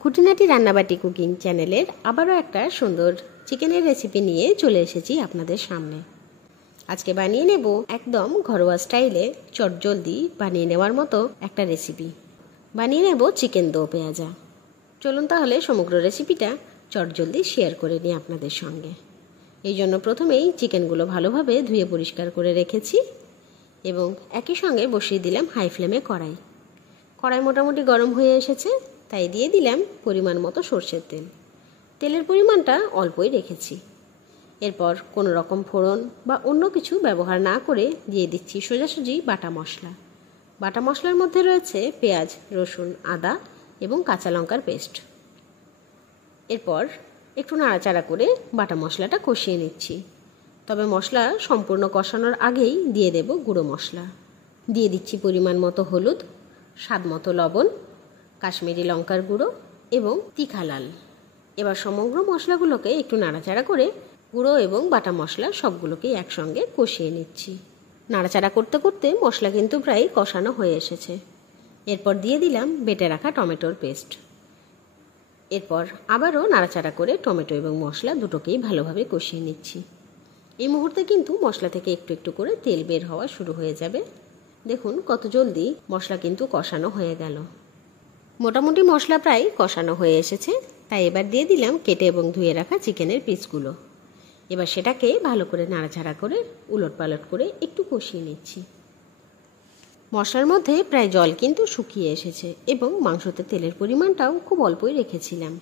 খুঁটিনাটি রান্নাবাটি কুকিং চ্যানেলের আবারও একটা সুন্দর চিকেনের রেসিপি নিয়ে চলে এসেছি আপনাদের সামনে। আজকে বানিয়ে নেব একদম ঘরোয়া স্টাইলে চটজলদি বানিয়ে নেওয়ার মতো একটা রেসিপি। বানিয়ে নেব চিকেন দো পেঁয়াজা। চলুন তাহলে সমগ্র রেসিপিটা চটজলদি শেয়ার করে নিই আপনাদের সঙ্গে। এই জন্য প্রথমেই চিকেনগুলো ভালোভাবে ধুয়ে পরিষ্কার করে রেখেছি এবং একই সঙ্গে বসিয়ে দিলাম হাই ফ্লেমে কড়াই। কড়াই মোটামুটি গরম হয়ে এসেছে, তাই দিয়ে দিলাম পরিমাণ মতো সরষের তেল। তেলের পরিমাণটা অল্পই রেখেছি। এরপর কোনো রকম ফোড়ন বা অন্য কিছু ব্যবহার না করে দিয়ে দিচ্ছি সোজাসুজি বাটা মশলা। বাটা মশলার মধ্যে রয়েছে পেঁয়াজ, রসুন, আদা এবং কাঁচা লঙ্কার পেস্ট। এরপর একটু নাড়াচাড়া করে বাটা মশলাটা কষিয়ে নিচ্ছি। তবে মশলা সম্পূর্ণ কষানোর আগেই দিয়ে দেব গুঁড়ো মশলা। দিয়ে দিচ্ছি পরিমাণ মতো হলুদ, স্বাদ মতো লবণ, কাশ্মীরি লঙ্কার গুঁড়ো এবং তিখা লাল। এবার সমগ্র মশলাগুলোকে একটু নাড়াচাড়া করে গুঁড়ো এবং বাটা মশলা সবগুলোকেই একসঙ্গে কষিয়ে নিচ্ছি। নাড়াচাড়া করতে করতে মশলা কিন্তু প্রায় কষানো হয়ে এসেছে। এরপর দিয়ে দিলাম বেটে রাখা টমেটোর পেস্ট। এরপর আবারও নাড়াচাড়া করে টমেটো এবং মশলা দুটোকেই ভালোভাবে কষিয়ে নিচ্ছি। এই মুহূর্তে কিন্তু মশলা থেকে একটু একটু করে তেল বের হওয়া শুরু হয়ে যাবে। দেখুন কত জলদি মশলা কিন্তু কষানো হয়ে গেল। মোটামুটি মশলা প্রায় কষানো হয়ে এসেছে, তাই এবার দিয়ে দিলাম কেটে এবং ধুয়ে রাখা চিকেনের পিসগুলো। এবার সেটাকে ভালো করে নাড়াচাড়া করে উলটপালট করে একটু কষিয়ে নিচ্ছি। মশলার মধ্যে প্রায় জল কিন্তু শুকিয়ে এসেছে এবং মাংসতে তেলের পরিমাণটাও খুব অল্পই রেখেছিলাম,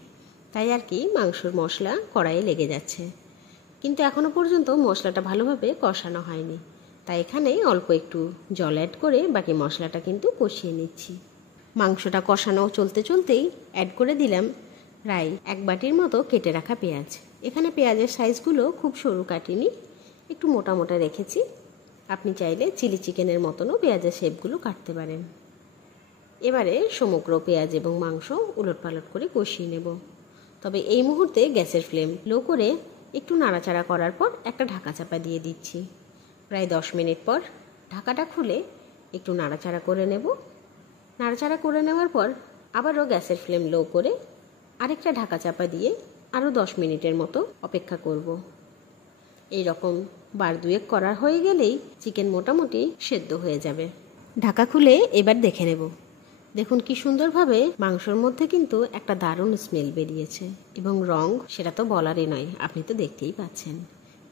তাই আর কি মাংসর মশলা কড়াইয়ে লেগে যাচ্ছে। কিন্তু এখনও পর্যন্ত মশলাটা ভালোভাবে কষানো হয়নি, তাই এখানে অল্প একটু জল অ্যাড করে বাকি মশলাটা কিন্তু কষিয়ে নিচ্ছি। মাংসটা কষানো চলতে চলতেই অ্যাড করে দিলাম প্রায় 1 বাটির মতো কেটে রাখা পেঁয়াজ। এখানে পেঁয়াজের সাইজগুলো খুব সরু কাটিনি, একটু মোটা মোটা রেখেছি। আপনি চাইলে চিলি চিকেনের মতনও পেঁয়াজের শেপগুলো কাটতে পারেন। এবারে সমগ্র পেঁয়াজ এবং মাংস উলটপালট করে কষিয়ে নেব। তবে এই মুহূর্তে গ্যাসের ফ্লেম লো করে একটু নাড়াচাড়া করার পর একটা ঢাকা চাপা দিয়ে দিচ্ছি। প্রায় 10 মিনিট পর ঢাকাটা খুলে একটু নাড়াচাড়া করে নেব। নাড়াচাড়া করে নেওয়ার পর আবারও গ্যাসের ফ্লেম লো করে আরেকটা ঢাকা চাপা দিয়ে আরও 10 মিনিটের মতো অপেক্ষা করব। এই রকম বার দুয়েক করা হয়ে গেলেই চিকেন মোটামুটি সেদ্ধ হয়ে যাবে। ঢাকা খুলে এবার দেখে নেব। দেখুন কি সুন্দরভাবে মাংসর মধ্যে কিন্তু একটা দারুণ স্মেল বেরিয়েছে এবং রং সেটা তো বলারই নয়, আপনি তো দেখতেই পাচ্ছেন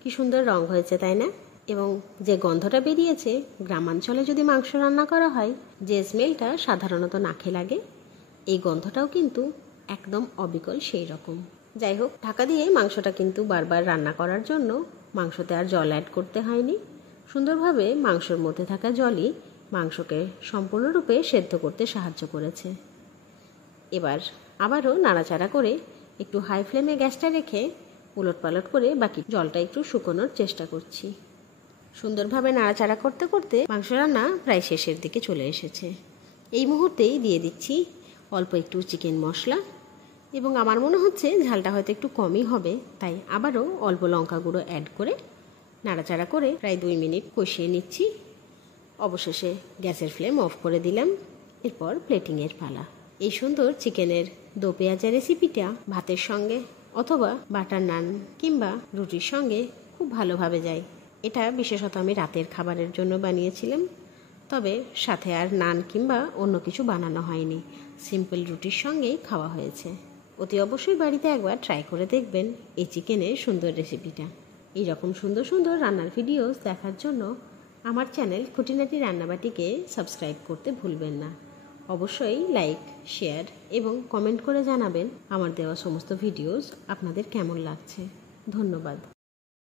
কি সুন্দর রং হয়েছে, তাই না? এবং যে গন্ধটা বেরিয়েছে, গ্রামাঞ্চলে যদি মাংস রান্না করা হয় যে স্মেলটা সাধারণত নাকে লাগে, এই গন্ধটাও কিন্তু একদম অবিকল সেই রকম। যাই হোক, ঢাকা দিয়ে মাংসটা কিন্তু বারবার রান্না করার জন্য মাংসতে আর জল অ্যাড করতে হয়নি। সুন্দরভাবে মাংসর মধ্যে থাকা জলই মাংসকে সম্পূর্ণরূপে সেদ্ধ করতে সাহায্য করেছে। এবার আবারও নাড়াচাড়া করে একটু হাই ফ্লেমে গ্যাসটা রেখে উলটপালট করে বাকি জলটা একটু শুকোনোর চেষ্টা করছি। সুন্দরভাবে নাড়াচাড়া করতে করতে মাংস রান্না প্রায় শেষের দিকে চলে এসেছে। এই মুহূর্তেই দিয়ে দিচ্ছি অল্প একটু চিকেন মশলা এবং আমার মনে হচ্ছে ঝালটা হয়তো একটু কমই হবে, তাই আবারও অল্প লঙ্কা গুঁড়ো অ্যাড করে নাড়াচাড়া করে প্রায় 2 মিনিট কষিয়ে নিচ্ছি। অবশেষে গ্যাসের ফ্লেম অফ করে দিলাম। এরপর প্লেটিংয়ের পালা। এই সুন্দর চিকেনের দো পেঁয়াজা রেসিপিটা ভাতের সঙ্গে অথবা বাটার নান কিংবা রুটির সঙ্গে খুব ভালোভাবে যায়। এটা বিশেষত আমি রাতের খাবারের জন্য বানিয়েছিলাম, তবে সাথে আর নান কিংবা অন্য কিছু বানানো হয়নি, সিম্পল রুটির সঙ্গেই খাওয়া হয়েছে। অতি অবশ্যই বাড়িতে একবার ট্রাই করে দেখবেন এই চিকেনের সুন্দর রেসিপিটা। এই রকম সুন্দর সুন্দর রান্নার ভিডিওস দেখার জন্য আমার চ্যানেল খুঁটিনাটি রান্নাবাটিকে সাবস্ক্রাইব করতে ভুলবেন না। অবশ্যই লাইক, শেয়ার এবং কমেন্ট করে জানাবেন আমার দেওয়া সমস্ত ভিডিওস আপনাদের কেমন লাগছে। ধন্যবাদ।